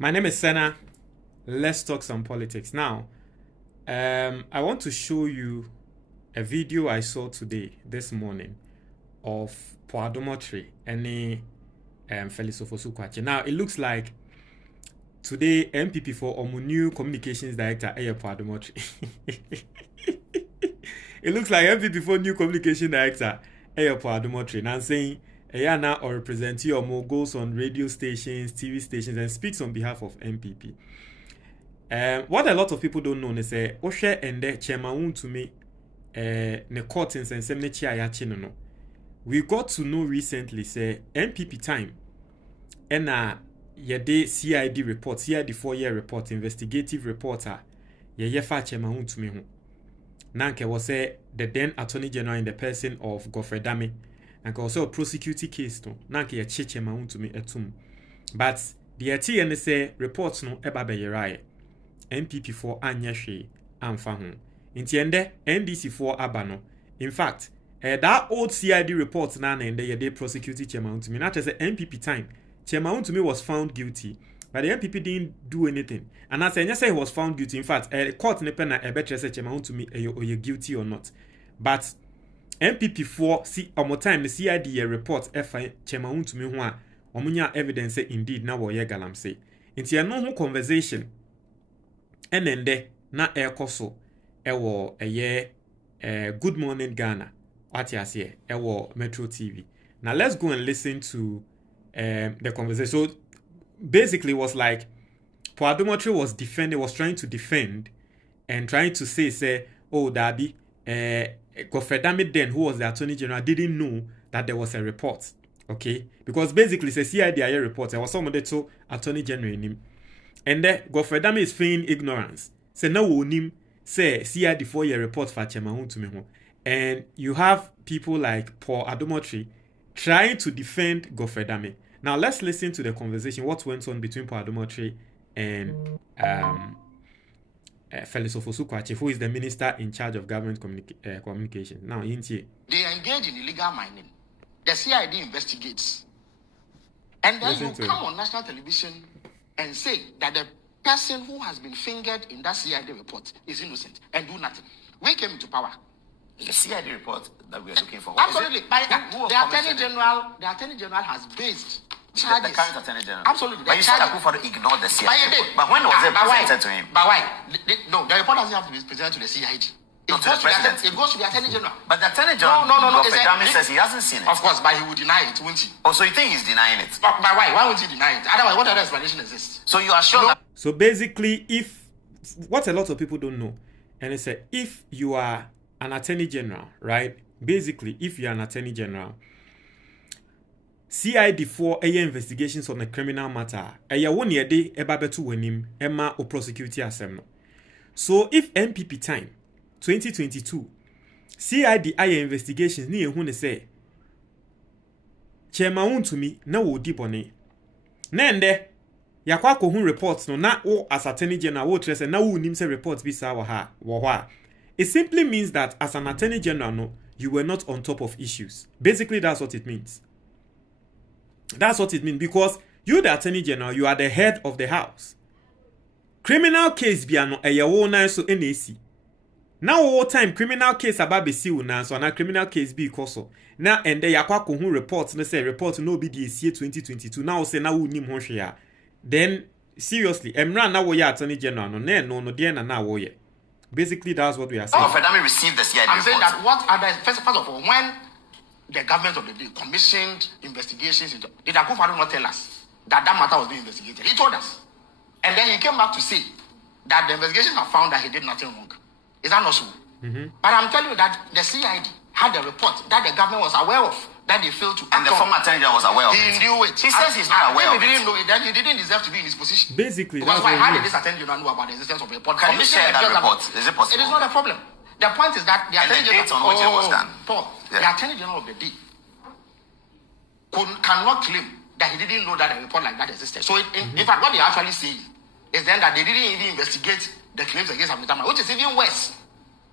My name is Senna. Let's talk some politics. Now, I want to show you a video I saw this morning, of Otchere and Felix Ofosu Kwakye. Now, it looks like today MPP for new communications director Otchere. It looks like MPP for new communication director Otchere. Now saying now or represent you or more goes on radio stations, TV stations, and speaks on behalf of MPP. What a lot of people don't know is say Otchere and the chairman to me ne court and no. We got to know recently say MPP time and yede CID report, CID 4-year report, investigative reporter ye fa chairman to me ho. Nanke was say the then Attorney General in the person of Godfrey and also prosecute case to nanke ye chairman to me etum. But the TN say reports no eba be yeraye. MPP for anya hwe amfa ho. Inti ende NDC for abano. In fact, that old CID report na and the prosecuted chairman to me. Not as a MPP time. Chairman to me was found guilty, but the MPP didn't do anything. And as I say he was found guilty. In fact, court ne pen a better say chairman to me are you guilty or not. But MPP for see more time the CID report FI chairman to me one omunya evidence say indeed na wo ye galam say. Inti no ho conversation. Enende na ekoso ewo Good Morning Ghana. What you say? Ewo Metro TV. Now let's go and listen to the conversation. So basically, it was like Otchere was trying to defend and trying to say, oh, Dabi, Godfrey then, who was the Attorney General, didn't know that there was a report. Okay, because basically, it's a CID report. There was somebody to Attorney General in him, and then Godfrey is feigning ignorance. Say no, him say CID 4-year report for chairman to me. And you have people like Otchere trying to defend Godfrey. Now let's listen to the conversation. What went on between Otchere and Felix Ofosu Kwakye, who is the minister in charge of government communication. Now, Inti. They engage in illegal mining. The CID investigates, and then you come on national television and say that the person who has been fingered in that CID report is innocent and do nothing. We came into power. The CID report that we are looking for. Absolutely. The Attorney General has based charges. The current Attorney General. Absolutely. But you said Akufo ignored the CID report. But when was it presented to him? But why? No, the report doesn't have to be presented to the CID. It goes to the Attorney General. But the Attorney General, no. Says he hasn't seen it. Of course, but he would deny it, won't he? Oh, so you think he's denying it? But why? Why would he deny it? Otherwise, what other explanation exists? So you are sure that... So basically, what a lot of people don't know, and they say, if you are an Attorney General, right? Basically, if you're an Attorney General, CID for investigations on a criminal matter, one year day ebabetu wenim emma o prosecute asem. So if MPP time 2022 CID investigations ni ehun ne say chairman to me na wo di bone na ende yakwa ko hun reports no na o as Attorney General wo trese na wo nim say reports bi sa wo ha. It simply means that as an Attorney General, no, you were not on top of issues. Basically, that's what it means. That's what it means, because you, the Attorney General, you are the head of the house. Criminal case be no na so NAC. Now all time criminal case about be see na so na criminal case be koso. Now and they yakwa ko hu reports no say report no be the year 2022. Now say na wo nim ho hwe ya. Then seriously, emra na wo ya Attorney General no dey na wo ye. Basically, that's what we are saying. Godfrey received the CID I'm saying that first of all, when the government of the day commissioned investigations, did Akufo not tell us that matter was being investigated? He told us. And then he came back to say that the investigations have found that he did nothing wrong. Is that not so? Mm-hmm. But I'm telling you that the CID had a report that the government was aware of, that they failed to act on. And the former Attorney General was aware of it. He knew it. He says he's not aware of it. If he didn't know it, then he didn't deserve to be in his position. Basically, because why? How did this Attorney General know about the existence of a report? Can you share that report? Is it possible? It is not a problem. The point is that the Attorney General on which it was done. The Attorney General of the day cannot claim that he didn't know that a report like that existed. So in fact, what they actually say is then that they didn't even investigate the claims against Abdulrahman, which is even worse.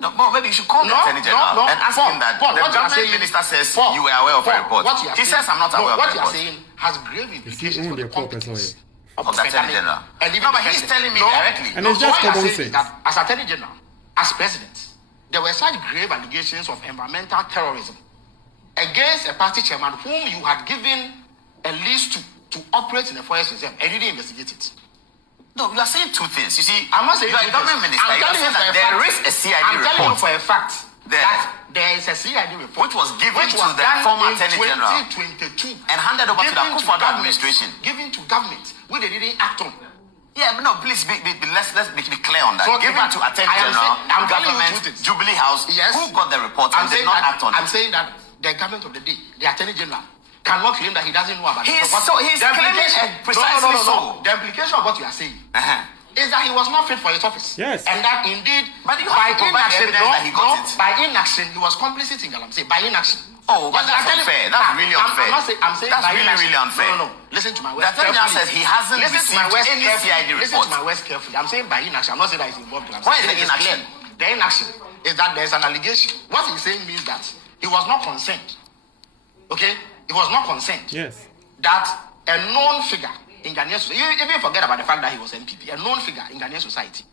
No, maybe you should call the Attorney General and ask him that the government minister says you were aware of a report. He says I'm not aware of a report. What you are saying has grave implications for the competence of the Attorney General. And even but he's telling me directly. And it's just common sense. That as Attorney General, as President, there were such grave allegations of environmental terrorism against a party chairman whom you had given a lease to operate in the forest reserve and didn't investigate it. No, you are saying two things. You see, I'm not saying you are a government minister. I'm telling you that there is a CID report. I'm telling you for a fact that there is a CID report which was given to the former Attorney General 2022 and handed over to the Akufo-Addo administration. Given to government, which they didn't act on. Yeah, but no, please let's be clear on that. So given to Attorney General, government, Jubilee House, yes, who got the report and did not act on it? I'm saying that the government of the day, the Attorney General, cannot claim that he doesn't know about it. He's claiming precisely so. The implication of what you are saying is that he was not fit for his office. Yes. And that indeed, but you have to provide evidence that he got it. By inaction, he was complicit in Galamsey. By inaction. Oh, but that's unfair. That's really unfair. I'm saying that's by really, inaction. really unfair. No. Listen to my words. The Attorney General says he hasn't received any CID report. Listen to my words carefully. I'm saying by inaction. I'm not saying that he's involved. Why is the inaction? The inaction is that there's an allegation. What he's saying means that he was not concerned. Okay? He was not concerned. Yes. That a known figure in Ghanaian society, you even forget about the fact that he was MPP, a known figure in Ghanaian society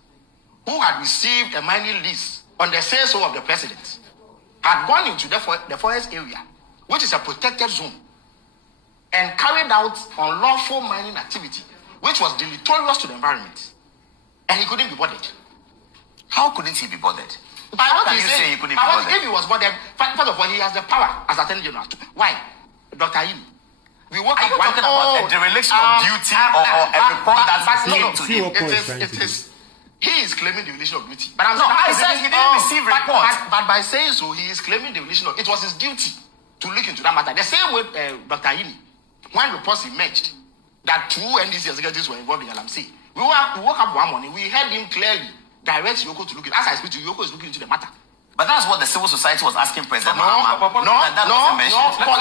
who had received a mining lease on the say-so of the president had gone into the forest area, which is a protected zone, and carried out unlawful mining activity, which was deleterious to the environment, and he couldn't be bothered. How couldn't he be bothered? By what How he can you said, say he couldn't be bothered? If he was bothered, first of all, he has the power as Attorney General. Why? Dr. Imi. We work Are you talking about a dereliction of duty or a report that's linked to him? He is claiming dereliction of duty. But I said he didn't receive reports. But by saying so, he is claiming dereliction of it was his duty to look into that matter. The same way Dr. Imi, when reports emerged that two NDC executives were involved in Galamsey, we woke up one morning, we heard him clearly direct Yoko to look into it. As I speak to you, Yoko is looking into the matter. But that's what the civil society was asking President No. Paul,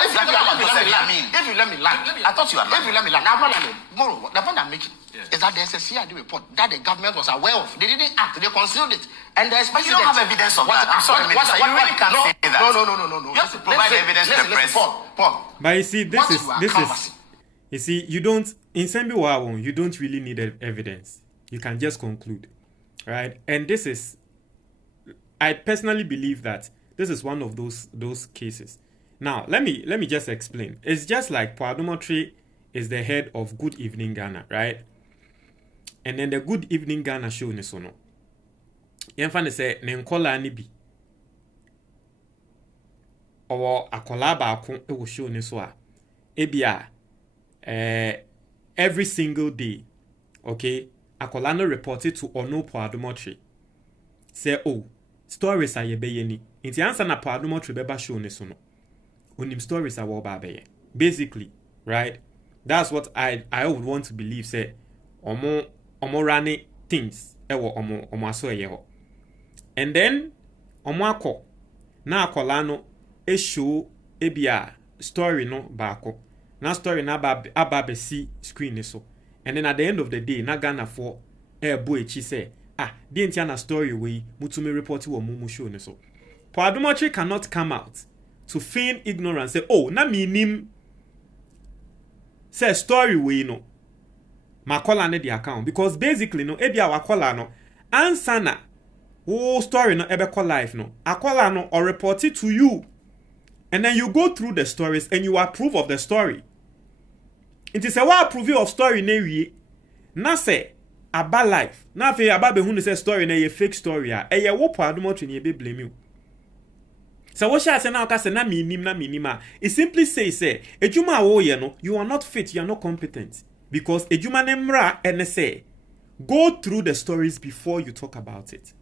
If you let me land, I thought you had If you let me land, I'm not landing. Moreover, the point I'm making is that there's a CID report that the government was aware of. They didn't act, they concealed it. And there's but you don't have evidence of that. I'm sorry, Minister. You really can't say that. No. You have to provide evidence to the press. Paul. But you see, this is. You see, you don't in Sembi Wawon, you don't really need evidence. You can just conclude, right? And this is. I personally believe that this is one of those cases. Now, let me just explain. It's just like Otchere is the head of Good Evening Ghana, right? And then the Good Evening Ghana show ni sono. Yemfa say ne nkola ni bi. Owo akola baako e wo show ni so a. Ebia every single day, okay? Akola no reported to Otchere. Say, oh, stories are yebeye ni. Inti answer na Otchere beba show ni so no. Onim stories are wo ba beye. Basically, right? That's what I would want to believe. Say, omo running things. Ewo omo aso yeho. And then omo akọ na akola no e show ebia story no baako. Na story na aba see screen ni so. And then at the end of the day, na Ghana for boy echi say, the entire story we mutumi report wo mumu show ni so. Otchere cannot come out to feign ignorance. Say, oh, na minim. Say story we no. Makola ne the account because basically no ebia wakola no answer na oh story no ebe call life no. Akola no or report it to you. And then you go through the stories and you approve of the story. It is a wa approve of story na wie. Na say aba life. Na fe aba be hu ne say story na ye fake story a. E ye wo Otchere ni e be blame you. So what shall I say now? Because na minima. It simply says, ejuma wo ye no, you are not fit, you are not competent. Because ejuma nemra and say, go through the stories before you talk about it.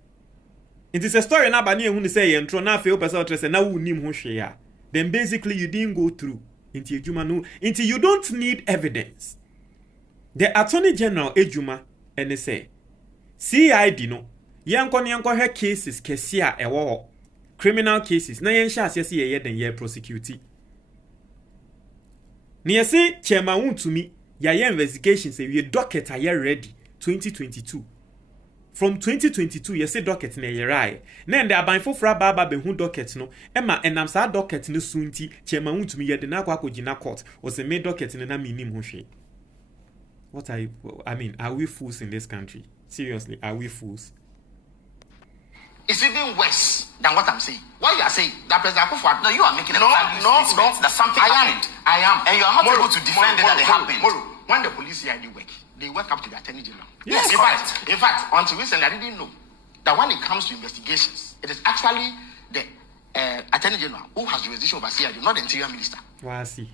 It is a story na bani ehun say entro na fe opesa otre na wu nim ho hwe ya. Then basically you didn't go through into ejuma no, into you don't need evidence. The Attorney General ejuma and say, CID no, yanko he cases kesia ewo criminal cases na yen sha asese ye den ye prosecute ni yesi chairman wuntumi ya ye investigations we docket are ready 2022 from 2022 yesi docket na ye rai na nde aban fofra baba be hu docket no ema enam sa docket no sunti chairman wuntumi ye de na akwa akogina court o se me docket na minim ho hwe What are you? I mean, are we fools in this country? Seriously, are we fools? It's even worse than what I'm saying. What you are saying, that President Akufo-Addo. No, you are making a statement that something happened. I am. And you are not able to defend it that it happened. When the police CID work, they work up to the Attorney General. Yes, in fact, until recently, I didn't know that when it comes to investigations, it is actually the Attorney General who has jurisdiction over CID, not the Interior Minister. Well, I see.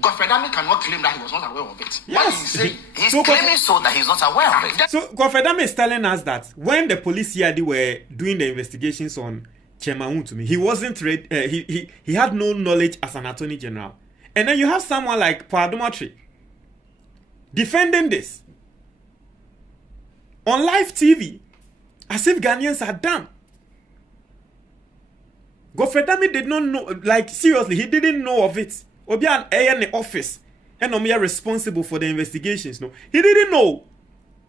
Godfrey Dame cannot claim that he was not aware of it. Yes. He's claiming so that he's not aware of it. So Godfrey Dame is telling us that when the police CID were doing the investigations on Chairman Wontumi, he wasn't ready. He had no knowledge as an Attorney General. And then you have someone like Adom Otchere defending this on live TV as if Ghanaians are dumb. Godfrey Dame did not know, like seriously, he didn't know of it. Obian in the office and we are responsible for the investigations. No, he didn't know.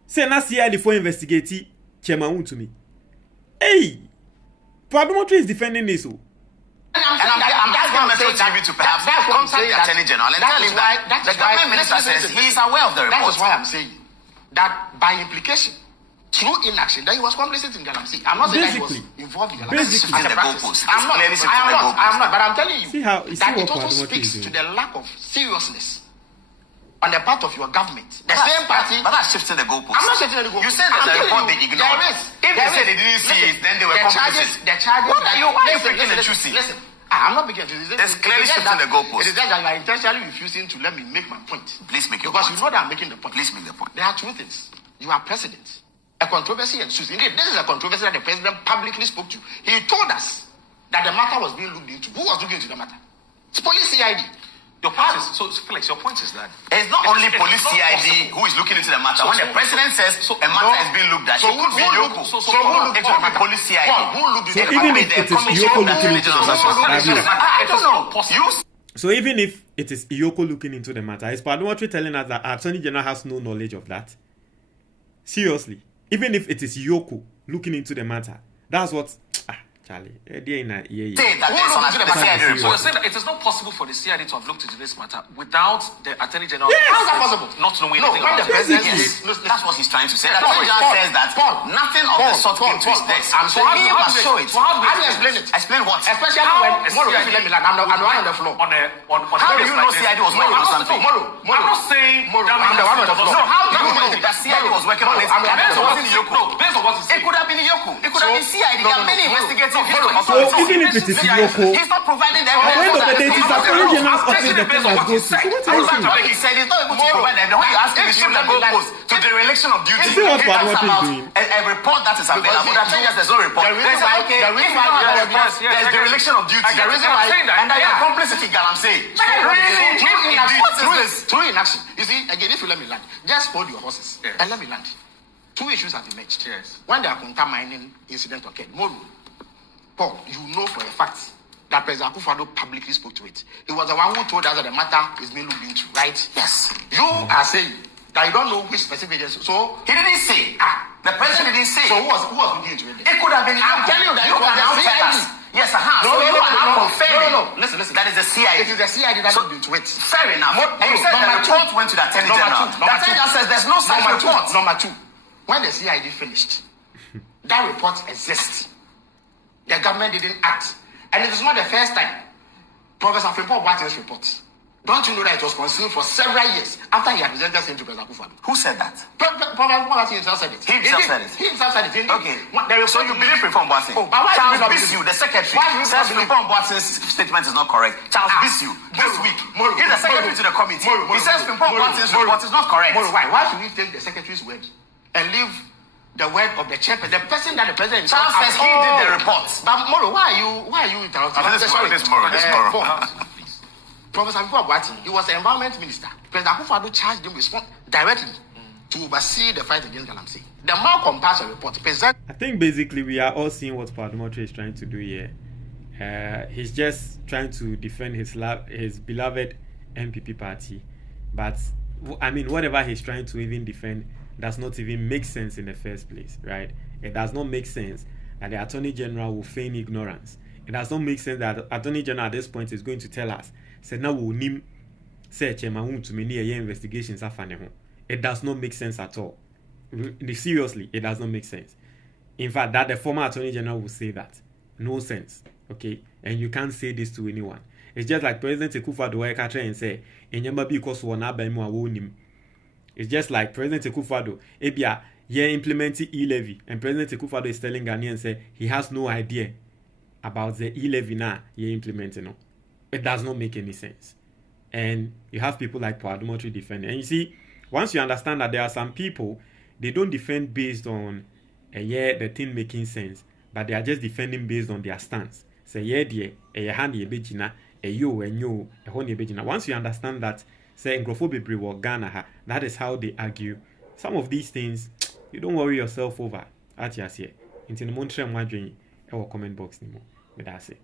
Say na CID for investigating Chairman Wontumi. Hey, Adom Otchere is defending this. And I'm asking Metro TV to perhaps contact the Attorney General and tell him that the government minister says he is aware of the report. That is why I'm saying that by implication, through inaction, that he was complicit in Galamsey. I'm not saying that he was involved in Galamsey. I'm not, but I'm telling you that it also speaks to the lack of seriousness on the part of your government. The same party. But that's shifting the goalposts. I'm not shifting the goalposts. You said that the report they ignored. If they said they didn't see it, then they were complicit. The charges. Why are you picking and choosing? Listen. I'm not beginning to. There's clearly shifting the goalposts. It is that you are intentionally refusing to let me make my point. Please make your point. Because you know that I'm making the point. Please make the point. There are two things. You are president. A controversy ensues. Indeed, this is a controversy that the president publicly spoke to. He told us that the matter was being looked into. Who was looking into the matter? It's police CID. Your point is, so Felix, your point is that it's not only police CID who is looking into the matter. When the president says a matter is being looked at, it could be Yoko. So it could be police CID. Who looked into the matter? Even if it is Yoko looking into the matter, I don't know. So even if it is Yoko looking into the matter, is Adom Otchere telling us that our Attorney General has no knowledge of that? Seriously, even if it is Yoko looking into the matter, that's what Charlie. Say that there's so you're saying that it is not possible for the CID to have looked into this matter without the Attorney General. Yes. How is that possible? Not knowing anything about it. That's what he's trying to say. The Attorney General says that nothing of the sort came to his desk. So he must show it. How do you explain it? Explain what? Especially when tomorrow, if you let me land, I'm the one on the floor. How do you know CID was working on something? I'm not saying I'm the one on the floor. No, how do you know that CID was working on it? Based on what he said. Based on what he said. It could have been Yoko. It could have been CID. There are many investigative So even if it is Yoko, he's not providing the evidence. At the end of the day, it's Attorney General's office that must go to. So what are you saying? He said he's not able to provide them. When you ask him to shift the goalpost to the dereliction of duty, see what Adom Otchere is doing? A report that is available. The Attorney General, there's no report. There's dereliction of duty. The reason why, and that you're complicit in Galamsey. Through inaction. You see, again, if you let me land, just hold your horses and let me land. Two issues have emerged. When the Akunta mining incident occurred, Paul, you know for a fact that President Akufo-Addo publicly spoke to it. He was the one who told us that the matter is being looked into, right? Yes. You are saying that you don't know which specific agency. So he didn't say. The president didn't say. So who was looking into it? It could have been. I'm telling you that you can now tell us. Yes, No. Listen. That is the CID. It is the CID that looked into it. Fair enough. And you said the report went to the Attorney General. The Attorney General says there's no such report. Number two, when the CID finished, that report exists. The government didn't act. And it is not the first time. Professor Frimpong Boaten's report. Don't you know that it was concealed for several years after he had presented him to President Akufo-Addo? Who said that? Professor Boaten himself said it. He himself said it. Okay. So you believe Frimpong Boaten? Oh, but why Charles Bissiou, the secretary, says Frimpong Boaten's statement is not correct. Charles Bissiou, this week, he's the secretary to the committee. He says Frimpong Boaten's report is not correct. Why should we take the secretary's word and leave the word of the chairperson, the person that the president Charles says he did the report? But Moro, why are you interrupting? This Moro. Professor Boaten, he was the environment minister. President Akufo-Addo charged him directly to oversee the fight against Galamsey. The more compassion report present. I think basically we are all seeing what Adom Otchere is trying to do here. He's just trying to defend his beloved MPP party, but I mean, whatever he's trying to even defend does not even make sense in the first place, right? It does not make sense that the Attorney General will feign ignorance. It does not make sense that the Attorney General at this point is going to tell us, say now we'll name say Chairman Wontumi near investigations afane ho. it does not make sense at all. Seriously, it does not make sense. In fact, that the former Attorney General will say that. No sense. Okay? And you can't say this to anyone. It's just like President Akufo-Addo and say, it's just like President Akufo-Addo, Ebia, implementing e-levy, and President Akufo-Addo is telling Ghanaians say he has no idea about the e-levy now implementing. It does not make any sense. And you have people like Adom defending. And you see, once you understand that there are some people, they don't defend based on the thing making sense, but they are just defending based on their stance. Say once you understand that, say Ghana, that is how they argue. Some of these things, you don't worry yourself over. At your say, into the Montreal comment box anymore. But that's it.